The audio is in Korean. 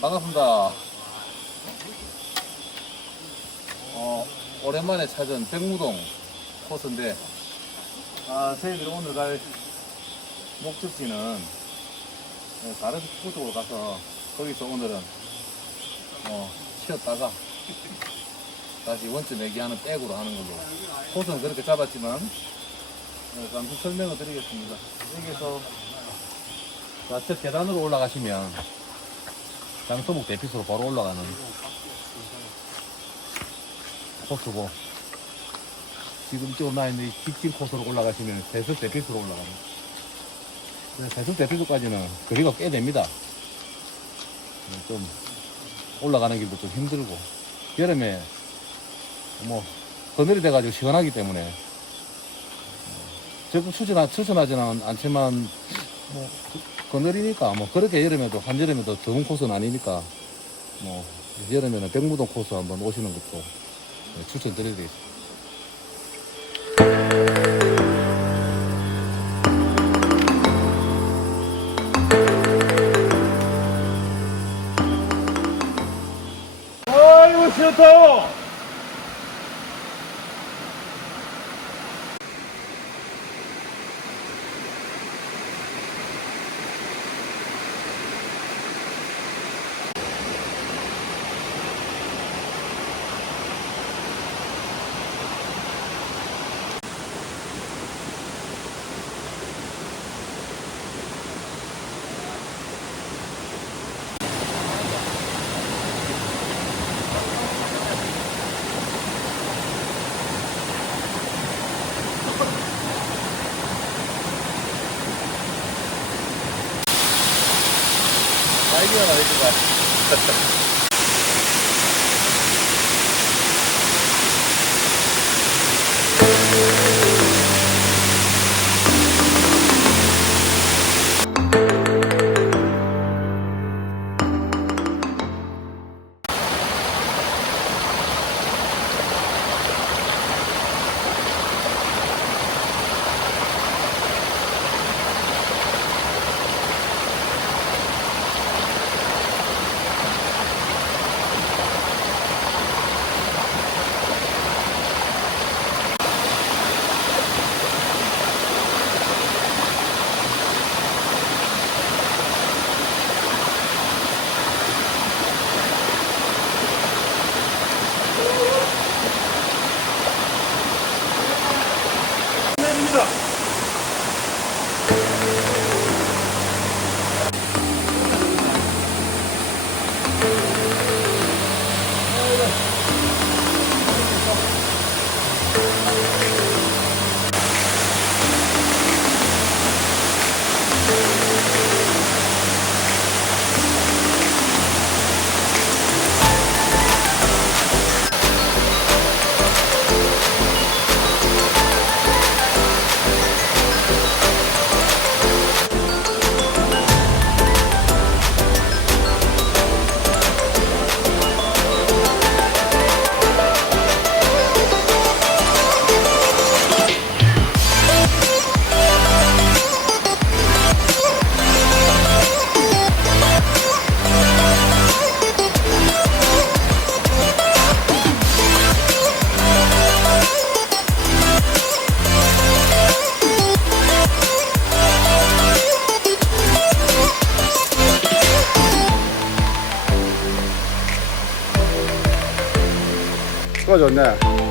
반갑습니다. 오랜만에 찾은 백무동 코스인데, 저희들이 오늘 갈 목적지는 다른 곳으로 가서 거기서 오늘은 쉬었다가 다시 원점 얘기하는 백으로 하는 걸로. 코스는 그렇게 잡았지만 잠시 설명을 드리겠습니다. 여기서 좌측 계단으로 올라가시면 장소목 대피소로 바로 올라가는 코스고, 지금 쭉 나있는 이 직진 코스로 올라가시면 대석 대피소로 올라갑니다. 대석 대피소까지는 거리가 꽤 됩니다. 좀 올라가는 길도 좀 힘들고, 여름에 그늘이 돼가지고 시원하기 때문에 적극 추천하지는 않지만 그늘이니까 그렇게 여름에도 한여름에도 더운 코스는 아니니까 여름에는 백무동 코스 한번 오시는 것도 추천드리겠습니다. 아이고 싫다. 아이디어가 왜 좋아? 좋네.